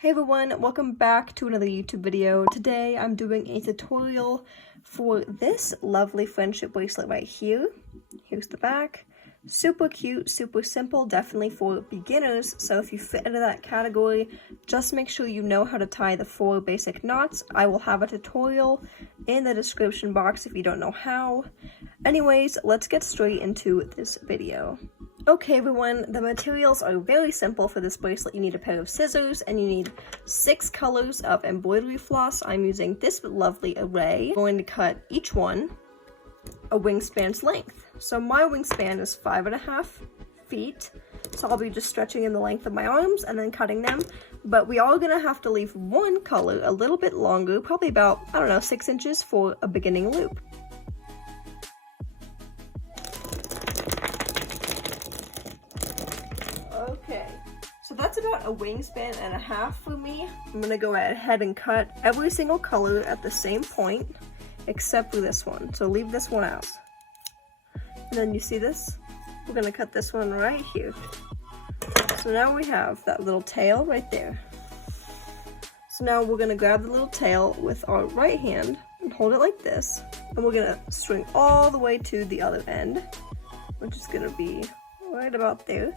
Hey everyone, welcome back to another YouTube video. Today I'm doing a tutorial for this lovely friendship bracelet right here. Here's the back. Super cute, super simple, definitely for beginners. So if you fit into that category, just make sure you know how to tie the 4 basic knots. I will have a tutorial in the description box if you don't know how. Anyways, let's get straight into this video. Okay everyone, the materials are very simple for this bracelet. You need a pair of scissors and you need 6 colors of embroidery floss. I'm using this lovely array. I'm going to cut each one a wingspan's length. So my wingspan is 5.5 feet. So I'll be just stretching in the length of my arms and then cutting them. But we are going to have to leave one color a little bit longer, probably about, 6 inches for a beginning loop. Okay, so that's about a wingspan and a half for me. I'm gonna go ahead and cut every single color at the same point, except for this one. So leave this one out. And then you see this? We're gonna cut this one right here. So now we have that little tail right there. So now we're gonna grab the little tail with our right hand and hold it like this. And we're gonna string all the way to the other end, which is gonna be right about there.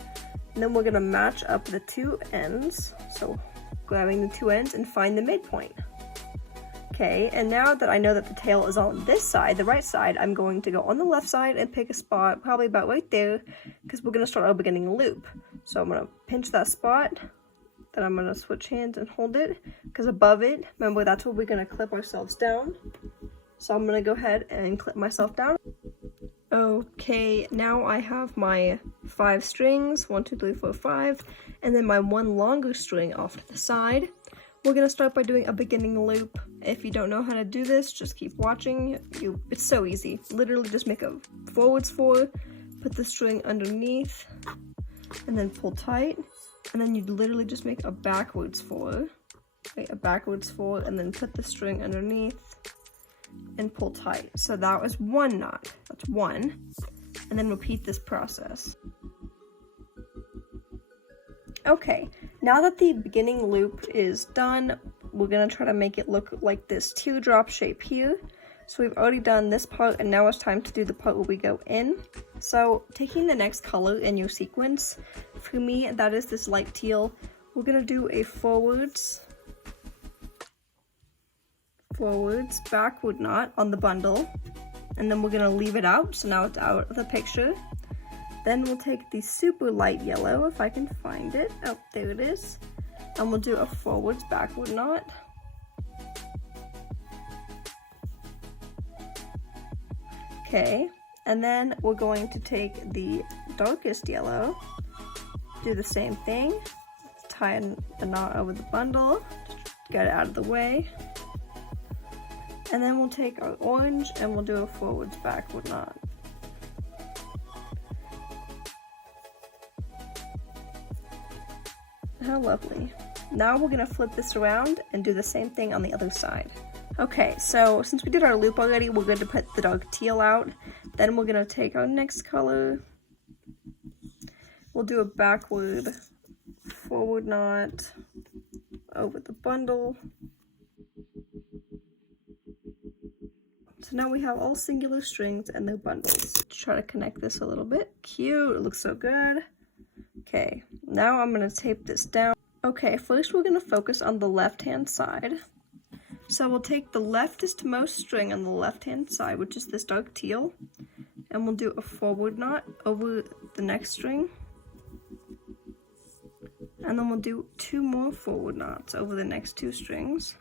And then we're gonna match up the 2 ends. So grabbing the 2 ends and find the midpoint. Okay, and now that I know that the tail is on this side, the right side, I'm going to go on the left side and pick a spot, probably about right there, because we're gonna start our beginning loop. So I'm gonna pinch that spot, then I'm gonna switch hands and hold it, because above it, remember that's where we're gonna clip ourselves down. So I'm gonna go ahead and clip myself down. Okay, now I have my 5 strings, 1, 2, 3, 4, 5, and then my 1 longer string off to the side. We're gonna start by doing a beginning loop. If you don't know how to do this, just keep watching. It's so easy. Literally just make a forwards 4, put the string underneath, and then pull tight. And then you literally just make a backwards 4. Okay, a backwards 4, and then put the string underneath and pull tight. So that was 1 knot. That's 1. And then repeat this process. Okay, now that the beginning loop is done, we're gonna try to make it look like this teardrop shape here. So we've already done this part, and now it's time to do the part where we go in. So taking the next color in your sequence, for me that is this light teal, we're gonna do a forwards, backward knot on the bundle, and then we're gonna leave it out, so now it's out of the picture. Then we'll take the super light yellow, if I can find it. Oh, there it is. And we'll do a forwards, backward knot. Okay, and then we're going to take the darkest yellow, do the same thing, tie a knot over the bundle, get it out of the way. And then we'll take our orange and we'll do a forwards, backward knot. How lovely. Now we're gonna flip this around and do the same thing on the other side. Okay, so since we did our loop already, we're going to put the dark teal out. Then we're gonna take our next color. We'll do a backward, forward knot over the bundle. So now we have all singular strings and their bundles. Let's try to connect this a little bit. Cute, it looks so good. Okay, now I'm gonna tape this down. Okay, first we're gonna focus on the left-hand side. So we'll take the leftist most string on the left-hand side, which is this dark teal, and we'll do a forward knot over the next string. And then we'll do 2 more forward knots over the next 2 strings.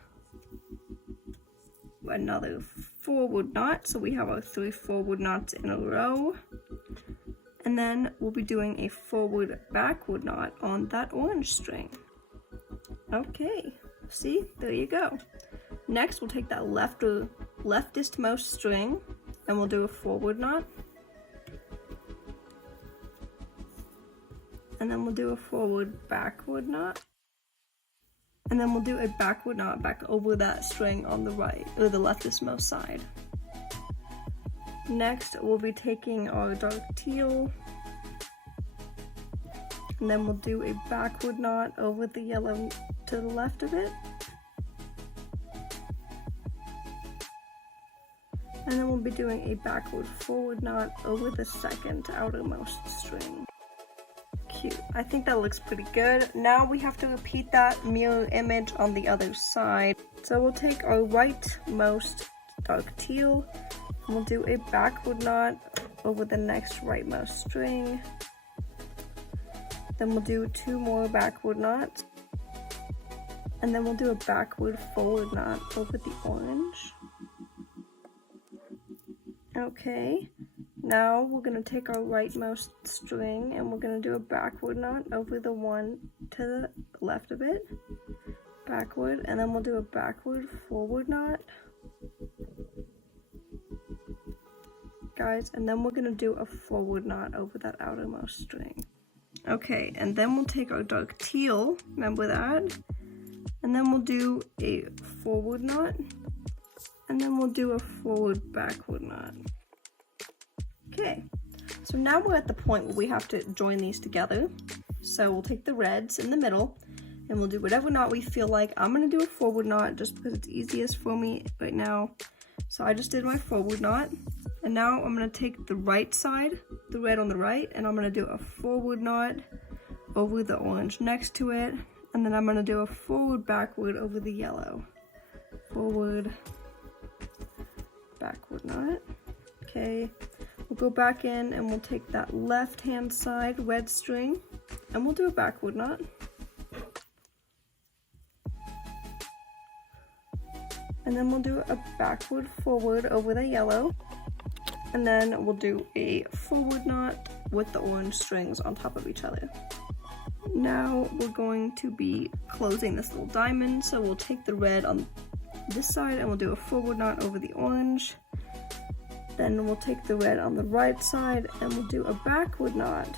Another forward knot, so we have our 3 forward knots in a row. And then we'll be doing a forward backward knot on that orange string. Okay, see, there you go. Next we'll take that leftist most string and we'll do a forward knot. And then we'll do a forward backward knot. And then we'll do a backward knot back over that string on the right, or the leftist most side. Next, we'll be taking our dark teal, and then we'll do a backward knot over the yellow to the left of it. And then we'll be doing a backward forward knot over the second outermost string. Cute. I think that looks pretty good. Now we have to repeat that mirror image on the other side. So we'll take our rightmost dark teal, and we'll do a backward knot over the next rightmost string. Then we'll do 2 more backward knots. And then we'll do a backward forward knot over the orange. Okay, now we're going to take our rightmost string and we're going to do a backward knot over the one to the left of it. Backward, and then we'll do a backward forward knot. Guys, and then we're going to do a forward knot over that outermost string. Okay, and then we'll take our dark teal, remember that? And then we'll do a forward knot. And then we'll do a forward backward knot. Okay, so now we're at the point where we have to join these together. So we'll take the reds in the middle and we'll do whatever knot we feel like. I'm gonna do a forward knot just because it's easiest for me right now. So I just did my forward knot, and now I'm gonna take the right side, the red on the right, and I'm gonna do a forward knot over the orange next to it, and then I'm gonna do a forward backward over the yellow. Forward backward knot. Okay, we'll go back in and we'll take that left hand side red string and we'll do a backward knot. And then we'll do a backward forward over the yellow, and then we'll do a forward knot with the orange strings on top of each other. Now we're going to be closing this little diamond, so we'll take the red on this side and we'll do a forward knot over the orange. Then we'll take the red on the right side and we'll do a backward knot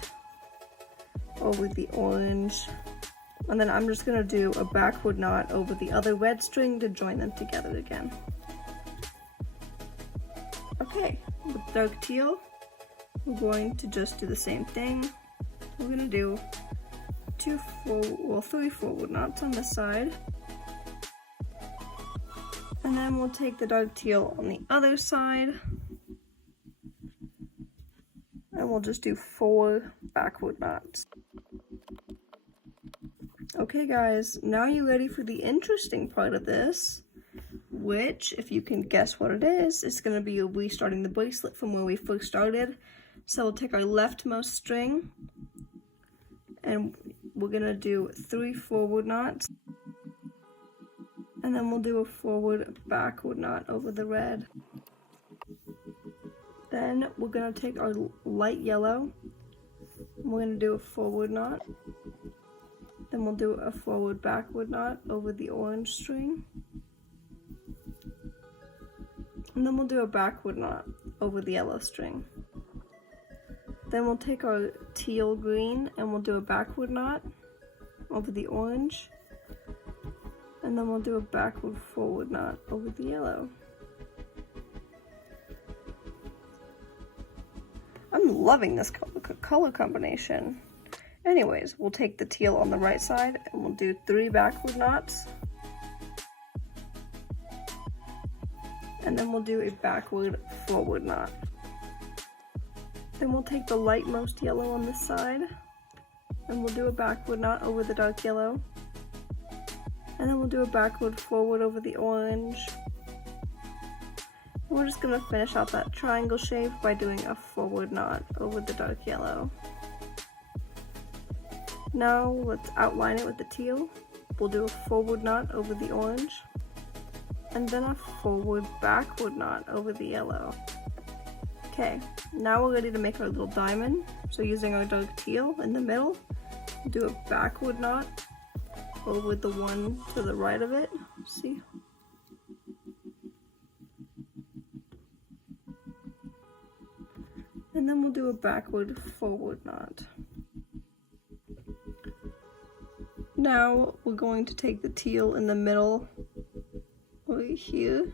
over the orange. And then I'm just gonna do a backward knot over the other red string to join them together again. Okay, with dark teal, we're going to just do the same thing. We're gonna do 3 forward knots on this side. And then we'll take the dark teal on the other side. And we'll just do 4 backward knots. Okay guys, now you're ready for the interesting part of this, which, if you can guess what it is, it's going to be restarting the bracelet from where we first started. So we'll take our leftmost string, and we're going to do 3 forward knots. And then we'll do a forward backward knot over the red. Then we're going to take our light yellow, and we're going to do a forward knot. Then we'll do a forward backward knot over the orange string. And then we'll do a backward knot over the yellow string. Then we'll take our teal green and we'll do a backward knot over the orange. And then we'll do a backward forward knot over the yellow. I'm loving this color combination. Anyways, we'll take the teal on the right side and we'll do 3 backward knots. And then we'll do a backward forward knot. Then we'll take the lightmost yellow on this side and we'll do a backward knot over the dark yellow. And then we'll do a backward forward over the orange. And we're just gonna finish out that triangle shape by doing a forward knot over the dark yellow. Now let's outline it with the teal. We'll do a forward knot over the orange, and then a forward backward knot over the yellow. Okay, now we're ready to make our little diamond. So using our dark teal in the middle, do a backward knot over the one to the right of it. See? And then we'll do a backward forward knot. Now we're going to take the teal in the middle right here,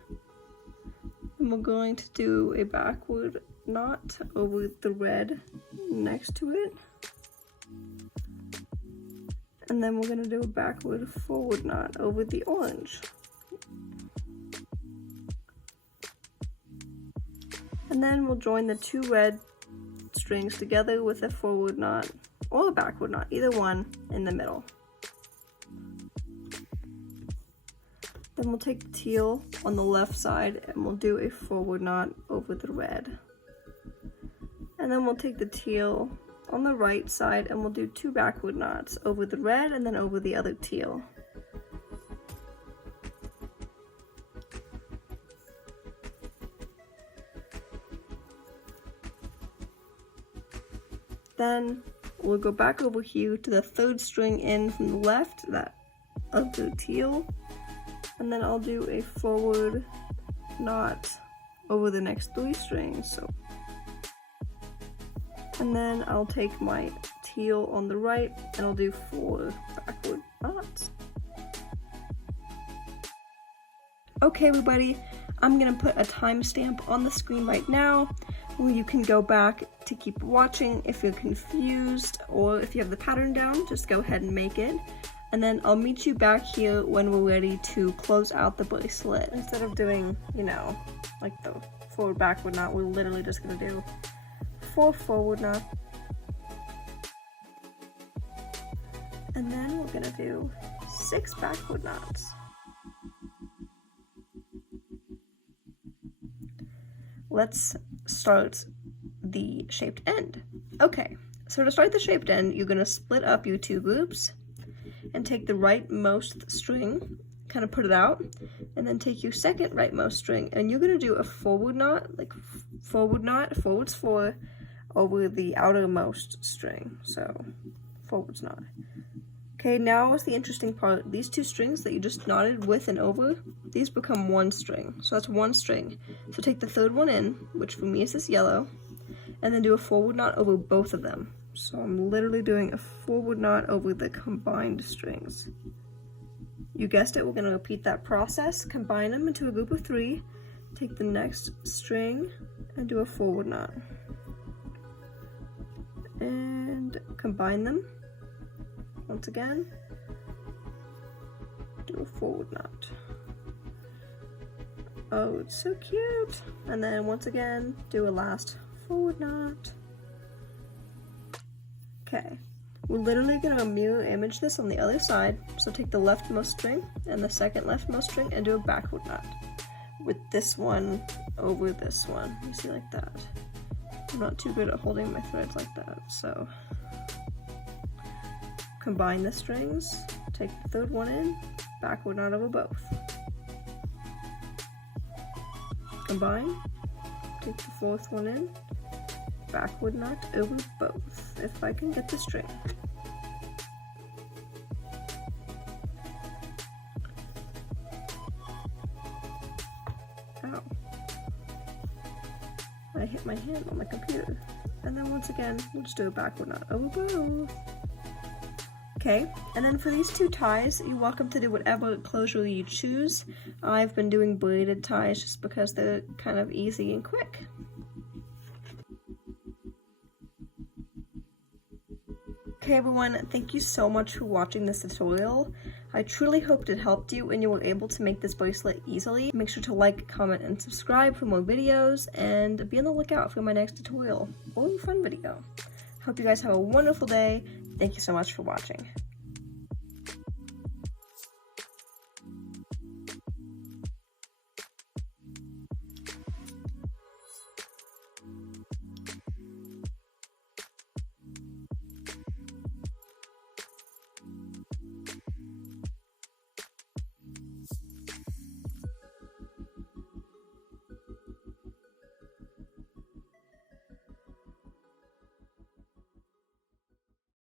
and we're going to do a backward knot over the red next to it. And then we're gonna do a backward forward knot over the orange. And then we'll join the 2 red strings together with a forward knot or a backward knot, either one, in the middle. Then we'll take the teal on the left side and we'll do a forward knot over the red. And then we'll take the teal on the right side and we'll do 2 backward knots over the red and then over the other teal. Then we'll go back over here to the 3rd string in from the left, that of the teal, and then I'll do a forward knot over the next 3 strings. So, and then I'll take my teal on the right and I'll do 4 backward knots. Okay everybody, I'm gonna put a timestamp on the screen right now where you can go back to keep watching if you're confused, or if you have the pattern down, just go ahead and make it. And then I'll meet you back here when we're ready to close out the bracelet. Instead of doing, you know, like the forward backward knot, we're literally just gonna do 4 forward knots. And then we're gonna do 6 backward knots. Let's start the shaped end. Okay, so to start the shaped end, you're gonna split up your 2 groups and take the rightmost string, kind of put it out, and then take your second rightmost string and you're gonna do a forward knot, like forward knot, forwards 4 over the outermost string. So forwards knot. Okay, now is the interesting part. These 2 strings that you just knotted with and over, these become 1 string. So that's 1 string. So take the 3rd one in, which for me is this yellow, and then do a forward knot over both of them. So I'm literally doing a forward knot over the combined strings. You guessed it, we're gonna repeat that process, combine them into a group of 3, take the next string and do a forward knot. And combine them. Once again, do a forward knot. Oh, it's so cute. And then once again, do a last forward knot. Okay, we're literally gonna mirror image this on the other side. So take the leftmost string and the second leftmost string and do a backward knot with this one over this one. You see, like that. I'm not too good at holding my threads like that, so combine the strings, take the 3rd one in, backward knot over both. Combine, take the 4th one in, backward knot over both, if I can get the string. Ow. I hit my hand on my computer. And then once again, we'll just do a backward knot over both. Okay, and then for these 2 ties, you're welcome to do whatever closure you choose. I've been doing braided ties just because they're kind of easy and quick. Okay everyone, thank you so much for watching this tutorial. I truly hoped it helped you and you were able to make this bracelet easily. Make sure to like, comment, and subscribe for more videos, and be on the lookout for my next tutorial or fun video. Hope you guys have a wonderful day. Thank you so much for watching.